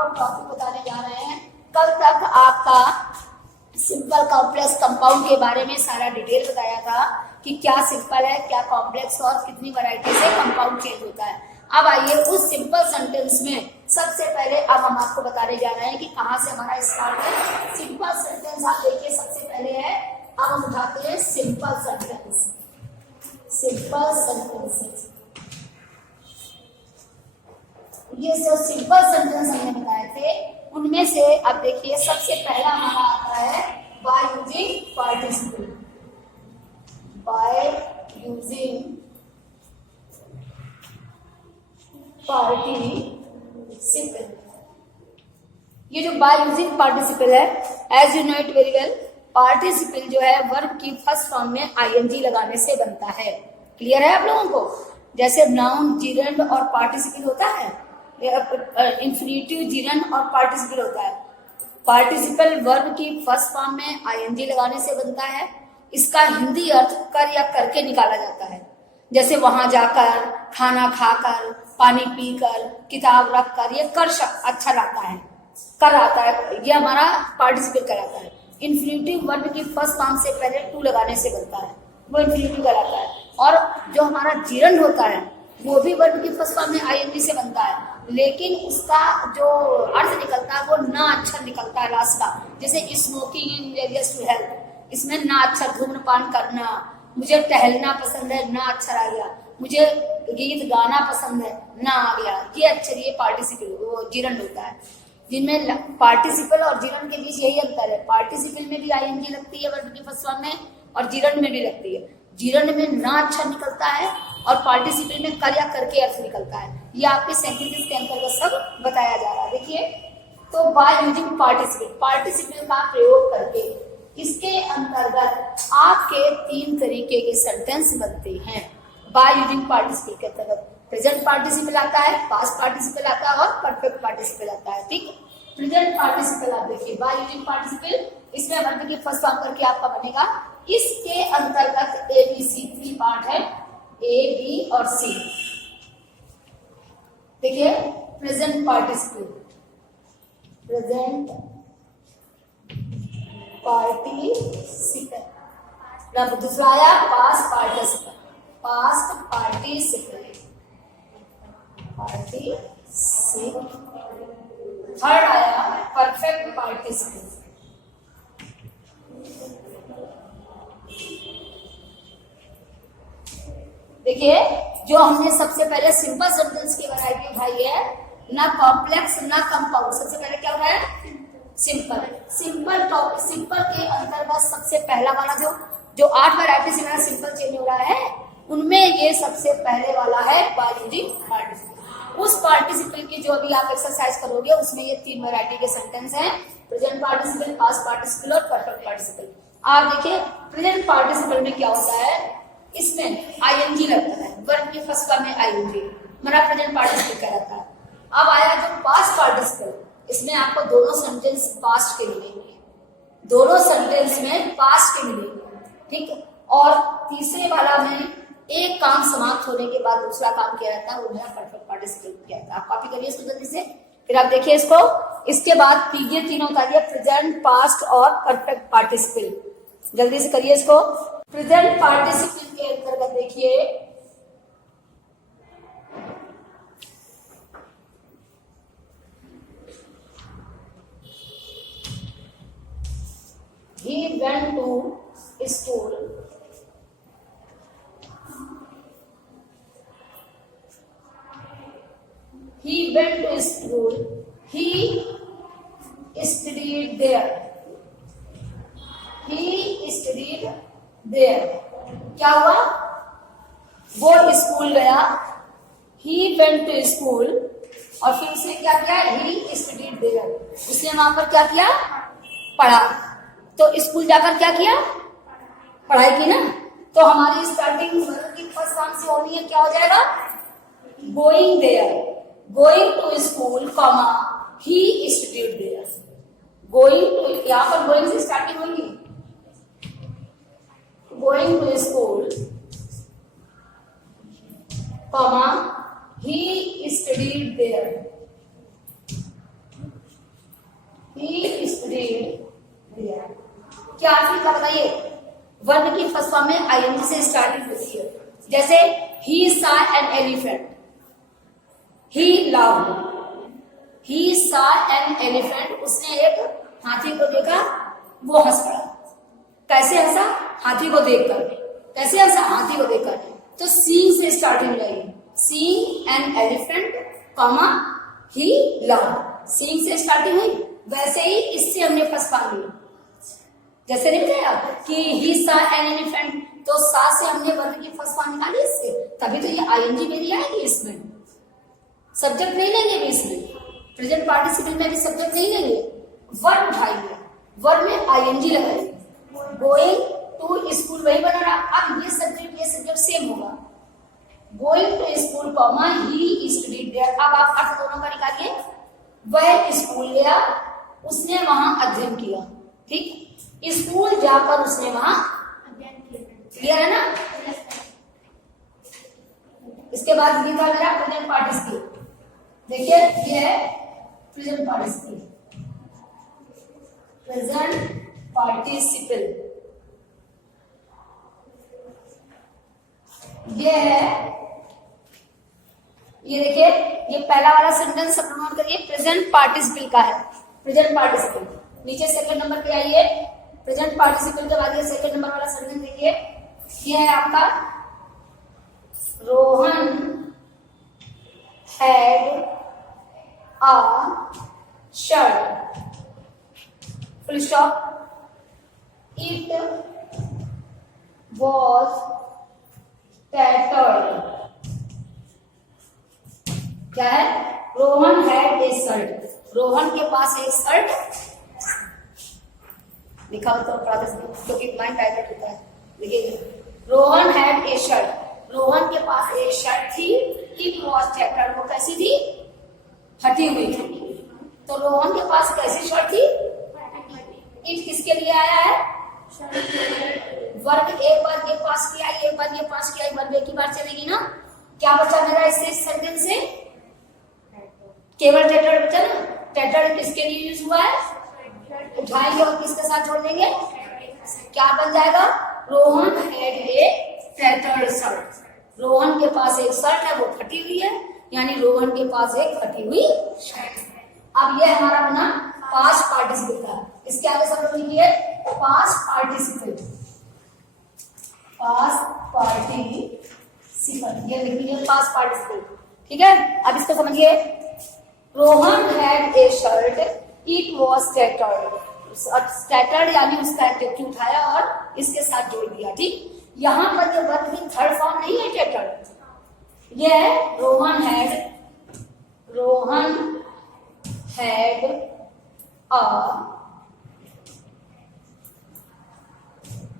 आपको टॉपिक बताने जा रहे हैं। कल तक आपका सिंपल कॉम्प्लेक्स कंपाउंड के बारे में सारा डिटेल बताया था कि क्या सिंपल है, क्या कॉम्प्लेक्स और कितनी वैरायटी से कंपाउंड चेंज होता है। अब आइए उस सिंपल सेंटेंस में सबसे पहले अब हम आपको बताने जा रहे हैं कि कहाँ से हमारा स्टार्ट है। सिंपल सेंटेंस आप देखिए सबसे पहले है, अब हम उठाते हैं सिंपल सेंटेंस। सिंपल सेंटेंसेस, ये जो सिंपल सेंटेंस हमने बताए थे उनमें से अब देखिए सबसे पहला हमारा आता है by using participle. By using participle, ये जो बाय यूजिंग पार्टिसिपल है, as you know it very well, participle जो है वर्ब की फर्स्ट फॉर्म में आईएनजी लगाने से बनता है। क्लियर है आप लोगों को? जैसे नाउन, जीरेंड और पार्टिसिपल होता है, इंफिनिटिव, जीरेंड और पार्टिसिपल होता है। पार्टिसिपल वर्ब की फर्स्ट फॉर्म में आईएनजी लगाने से बनता है। इसका हिंदी अर्थ कर या करके निकाला जाता है। जैसे वहां जाकर, खाना खाकर, पानी पीकर, किताब रखकर, ये कर अच्छा लगता है, कर आता है, ये हमारा पार्टिसिपल कराता है। इन्फिनिटिव वर्ब की फर्स्ट फॉर्म से पहले टू लगाने से बनता है, वो इन्फिनिटिव कराता है। और जो हमारा जीरंड होता है वो भी वर्ब की फर्स्ट फॉर्म में आईएनजी से बनता है, लेकिन उसका जो अर्थ निकलता है वो ना अक्षर निकलता है लास्ट का। जैसे smoking injurious to health, इसमें ना अक्षर, धूम्रपान करना, मुझे टहलना पसंद है, ना अक्षर आ गया, मुझे गीत गाना पसंद है, ना आ गया, ये अक्षर, ये पार्टिसिपल वो जीरंड होता है। जिनमें पार्टिसिपल और जीरंड के बीच यही अंतर है, पार्टिसिपल में भी आईएनजी लगती है वर्ब की फर्स्ट फॉर्म में और जीरंड में भी लगती है। जीरंड में ना अक्षर निकलता है और पार्टिसिपल में कर या करके अर्थ निकलता है। ये आपके सेंटेंसेस के अंतर्गत सब बताया जा रहा है। देखिए, तो बाय यूजिंग पार्टिसिपल, पार्टिसिपल का प्रयोग करके इसके अंतर्गत आपके 3 तरीके के सेंटेंस बनते हैं। बाय यूजिंग पार्टिसिपल के अंतर्गत प्रेजेंट पार्टिसिपल आता है, पास्ट पार्टिसिपल आता है और परफेक्ट पार्टिसिपल आता है। ठीक, प्रेजेंट पार्टिसिपल आप देखिए, बाय यूजिंग पार्टिसिपल, इसमें वर्ब की फर्स्ट फॉर्म करके आपका बनेगा। इसके अंतर्गत ए बी सी 3 पार्ट है, ए बी और सी। देखिए, प्रेजेंट पार्टिसिपल, प्रेजेंट पार्टिसिपल, अब दूसरा आया past participle, past participle, participle, third आया परफेक्ट पार्टिसिपल। देखिए, जो हमने सबसे पहले सिंपल सेंटेंस की वैरायटी उठाई है, ना कॉम्प्लेक्स ना कंपाउंड, सबसे पहले क्या उठाया? सिंपल। सिंपल के अंतर्गत सबसे पहला वाला जो 8 वैरायटी से मेरा सिंपल चेंज हो रहा है, उनमें ये सबसे पहले वाला है बाय यूजिंग पार्टिसिपल। उस पार्टिसिपल की जो अभी आप एक्सरसाइज करोगे उसमें ये 3 वैरायटी के सेंटेंस हैं, प्रेजेंट पार्टिसिपल, पास्ट पार्टिसिपल और परफेक्ट पार्टिसिपल। आप देखिए, प्रेजेंट पार्टिसिपल में क्या होता है, इसमें आईएनजी लगता है, वर्ब की फर्स्ट फॉर्म में आईएनजी, मेरा प्रेजेंट पार्टिसिपल कहलाता है। अब आया जो पास्ट पार्टिसिपल, इसमें आपको दोनों सेंटेंस पास्ट के मिलेंगे, दोनों सेंटेंस में पास्ट के मिलेंगे। ठीक, और तीसरे वाला में एक काम समाप्त होने के बाद दूसरा काम किया जाता है, वो मेरा परफेक्ट पार्टिसिपल किया जाता है। आप कॉपी करिए इसको जल्दी से, फिर आप देखिए इसको। इसके बाद ये तीनों उतारिए, प्रेजेंट, पास्ट और परफेक्ट पार्टिसिपल, जल्दी से करिए इसको। प्रेजेंट पार्टिसिपल के अंतर्गत देखिए, he went to school, he went to school, he studied there, he studied there। क्या हुआ? वो स्कूल गया, he went to school, और फिर उसने क्या किया? he studied there, उसने वहां पर क्या किया? पढ़ा। तो स्कूल जाकर क्या किया? पढ़ाई की ना। तो हमारी स्टार्टिंग वर्ब की फर्स्ट फॉर्म से होनी है, क्या हो जाएगा? Going there, going to school, comma he studied there. Going to, यहाँ पर गोइंग से स्टार्टिंग होगी, going to school, comma he studied there. He studied there. क्या अर्थ क्या बताइए? वर्ब की फर्स्ट फॉर्म में आईएनजी से स्टार्टिंग होती है। जैसे ही saw an elephant, he loved, he saw an elephant, उसने एक हाथी को देखा, वो हंस पड़ा। कैसे हंसा? हाथी को देखकर। कैसे हंसा? हाथी को देखकर। तो seeing से स्टार्टिंग रहेगी, seeing an elephant, comma he loved, seeing से स्टार्टिंग हुई। वैसे ही इससे हमने फर्स्ट फॉर्म ली। जैसे नहीं बताया कि ही saw an elephant, तो सा से हमने वर्ब की फर्स्ट फॉर्म निकाली इससे, तभी तो ये आईएनजी मेरी आएगी। इसमें सब्जेक्ट नहीं लेंगे भी, इसमें प्रेजेंट पार्टिसिपल में भी सब्जेक्ट नहीं लेंगे, वर्ब उठाएंगे, वर्ब में आईएनजी लगाएंगे। गोइंग टू स्कूल वही बना रहा। अब ये सब्जेक्ट सेम होगा, going to school comma he studied there. अब आप अर्थ दोनों का निकालिए। वह स्कूल गया, उसने वहां अध्ययन किया। ठीक, स्कूल जाकर उसने वहां क्लियर है ना। इसके बाद ये था मेरा प्रेजेंट पार्टिसिपल। देखिए ये है प्रेजेंट पार्टिसिपल, प्रेजेंट पार्टिसिपल ये है। ये देखिए, ये पहला वाला सेंटेंस सब नोट करिए, प्रेजेंट पार्टिसिपल का है। प्रेजेंट पार्टिसिपल नीचे सेकंड नंबर पे आइए। प्रेजेंट पार्टिसिपल के बाद ये सेकंड नंबर वाला सेंटेंस देखिए, ये है आपका Rohan had a shirt, full stop, it was tattered. क्या है? Rohan had a shirt, Rohan के पास एक शर्ट लिखा हो तो क्योंकि माइंड टाइटेड होता है। देखिए, Rohan had a shirt, Rohan के पास एक शर्ट थी। इट वॉज टैटर्ड, वो कैसी थी? फटी हुई थी। तो रोहन के पास कैसी शर्ट थी? इट किसके लिए आया है? वर्ग एक बार ये पास किया, एक बार ये पास किया, एक बार एक ही बार चलेगी ना। क्या बचा मेरा इससे सेंटेंस से? केवल टैटर्ड बचा ना। टैटर्ड किसके लिए यूज हुआ है? उठाएंगे और किसके साथ जोड़ देंगे? क्या बन जाएगा? Rohan had a tattered shirt, Rohan के पास एक शर्ट है, वो फटी हुई है, यानी रोहन के पास एक फटी हुई शर्ट है। अब ये हमारा बना पास्ट पार्टिसिपल का। इसके आगे सब लोग लिखिए पास्ट पार्टिसिपल, पास्ट पार्टिसिपल, ये लिखिए पास्ट पार्टिसिपल। ठीक है, अब इसको समझिए। Rohan had a shirt, it was tattered. Tattered यानी उसका एडजेक्टिव उठाया और इसके साथ जोड़ दिया। ठीक, यहां पर ये वर्ब की थर्ड फॉर्म नहीं है टैटर्ड, ये है Rohan had a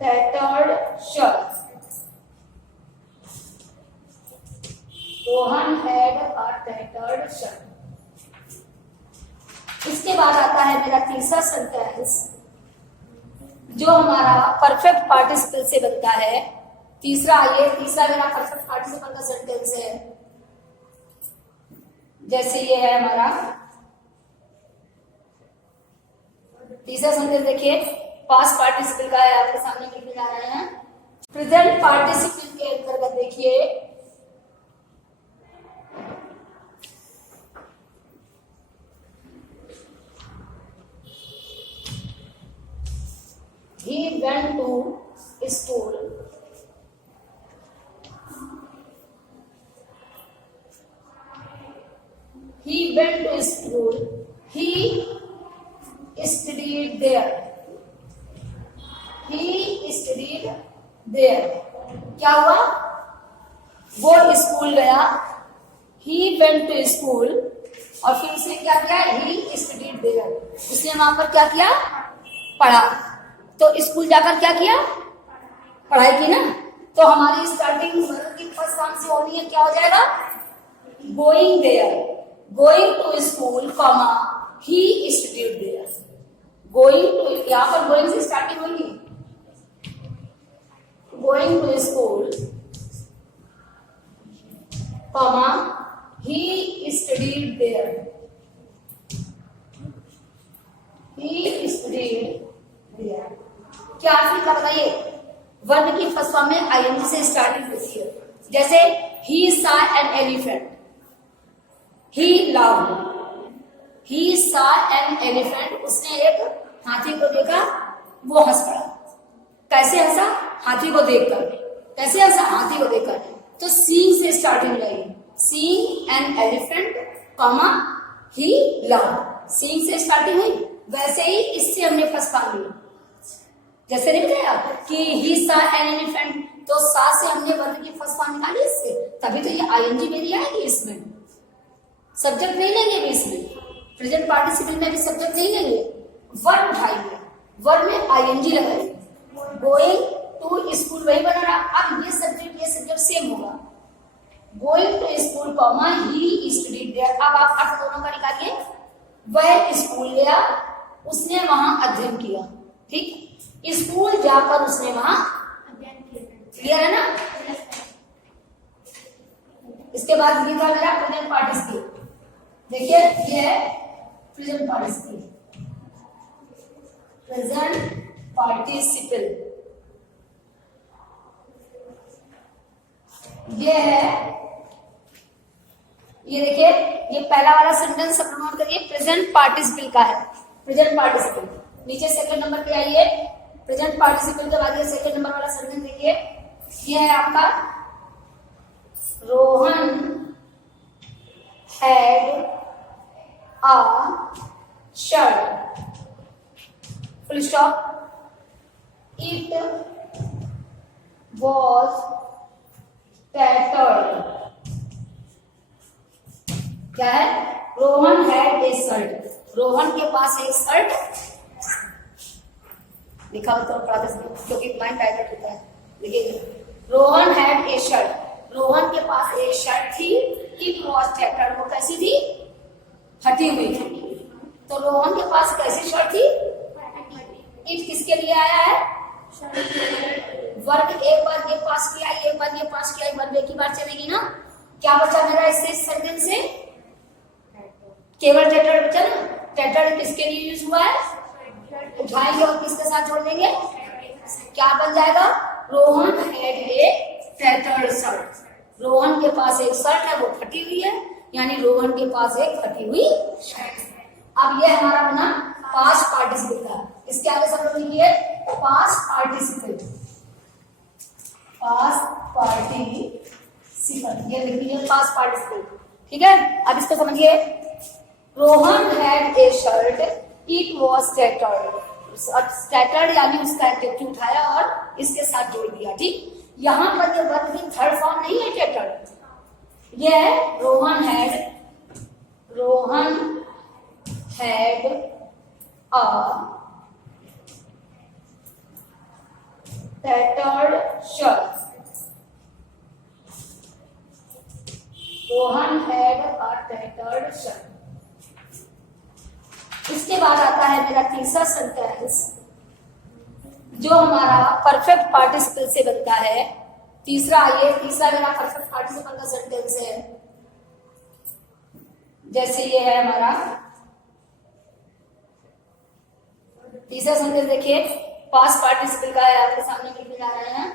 tattered shirt, Rohan had a tattered shirt. इसके बाद आता है मेरा तीसरा सेंटेंस, जो हमारा परफेक्ट पार्टिसिपल से बनता है। तीसरा आइए, तीसरा मेरा परफेक्ट पार्टिसिपल का सेंटेंस है। जैसे ये है हमारा तीसरा सेंटेंस, देखिए पास्ट पार्टिसिपल का है, आपके सामने लिखने जा रहे हैं। प्रेजेंट पार्टिसिपल के अंतर्गत देखिए he went to school, he went to school, he studied there, he studied there। क्या हुआ? वो स्कूल गया, he went to school, और फिर उसने क्या किया? he studied there, उसने वहां पर क्या किया? पढ़ा। तो स्कूल जाकर क्या किया? पढ़ाई की ना। तो हमारी स्टार्टिंग वर्ब की फर्स्ट फॉर्म से होनी है, क्या हो जाएगा? Going there, going to school comma he studied there. Going to, यहाँ पर गोइंग से स्टार्टिंग होगी, going to school comma he studied there, he studied there. क्या अर्थ निकला बताइए? वर्ब की फर्स्ट फॉर्म में आईएनजी से स्टार्टिंग होती है। जैसे he saw an elephant, he loved, he saw an elephant, उसने एक हाथी को देखा, वो हंस पड़ा। कैसे हंसा? हाथी को देखकर। कैसे हंसा? हाथी को देखकर। तो सीइंग से स्टार्टिंग रहेगी, seeing an elephant comma he loved, seeing से स्टार्टिंग हुई। वैसे ही इससे हमने फर्स्ट फॉर्म ली, जैसे नहीं बताया कि ही सॉ एन एलिफेंट, तो सा से हमने वर्ब की फर्स्ट फॉर्म निकाली इससे, तभी तो ये आईएनजी मेरी आएगी। इसमें सब्जेक्ट नहीं लेंगे भी, इसमें प्रेजेंट पार्टिसिपल में भी सब्जेक्ट नहीं लेंगे, वर्ब उठाएंगे, वर्ब में आईएनजी लगाएंगे। गोइंग टू स्कूल वही बना रहा। अब ये सब्जेक्ट सेम होगा, going to school comma he studied there. अब आप अर्थ दोनों का निकालिए। वह स्कूल गया, उसने वहां अध्ययन किया। ठीक, स्कूल जाकर उसने वहां अध्ययन किया। क्लियर है ना? इसके बाद ये था मेरा प्रेजेंट पार्टिसिपल। देखिए ये है प्रेजेंट पार्टिसिपल, प्रेजेंट पार्टिसिपल। ये है, ये देखिए, ये पहला वाला सेंटेंस सब नोट करिए, प्रेजेंट पार्टिसिपल का है। प्रेजेंट पार्टिसिपल नीचे सेकंड नंबर पे आइए। प्रेजेंट पार्टिसिपल के बाद ये सेकंड नंबर वाला सेंटेंस देखिए, ये है आपका Rohan had a shirt, full stop, it was tattered. क्या है? Rohan had a shirt, Rohan के पास एक शर्ट, लिखा हो तो पढ़ाते समय क्योंकि माइंड डाइवर्ट होता है। देखिए Rohan had a shirt, Rohan के पास एक शर्ट थी, इट वॉज टैटर्ड, वो कैसी थी? फटी हुई थी। तो रोहन के पास कैसी शर्ट थी? इट किसके लिए आया है? वर्ग एक बार ये पास किया, एक बार ये पास किया, एक बार एक ही बार चलेगी ना। क्या बचा मेरा इससे सेंटेंस से? केवल टैटर्ड बचा ना। टैटर्ड किसके लिए यूज हुआ है? उठाएंगे और किसके साथ जोड़ देंगे? क्या बन जाएगा? Rohan had a tattered shirt, Rohan के पास एक शर्ट है, वो फटी हुई है, यानी रोहन के पास एक फटी हुई शर्ट है। अब ये हमारा बना पास्ट पार्टिसिपल का। इसके आगे सब लोग लिखिए पास्ट पार्टिसिपल, पास्ट पार्टिसिपल, ये लिख लीजिए पास्ट पार्टिसिपल। ठीक है, अब इसको समझिए। Rohan had a shirt, it was tattered, tattered यानी उसका एडजेक्टिव उठाया और इसके साथ जोड़ दिया। ठीक, यहां पर ये वर्ब की थर्ड फॉर्म नहीं है टैटर्ड, ये है Rohan had a tattered shirt, Rohan had a tattered shirt. इसके बाद आता है मेरा तीसरा सेंटेंस जो हमारा परफेक्ट पार्टिसिपल से बनता है। तीसरा आइए, तीसरा मेरा परफेक्ट पार्टिसिपल का सेंटेंस है। जैसे ये है हमारा तीसरा सेंटेंस, देखिए पास्ट पार्टिसिपल का है, आपके सामने लिखने जा रहे हैं।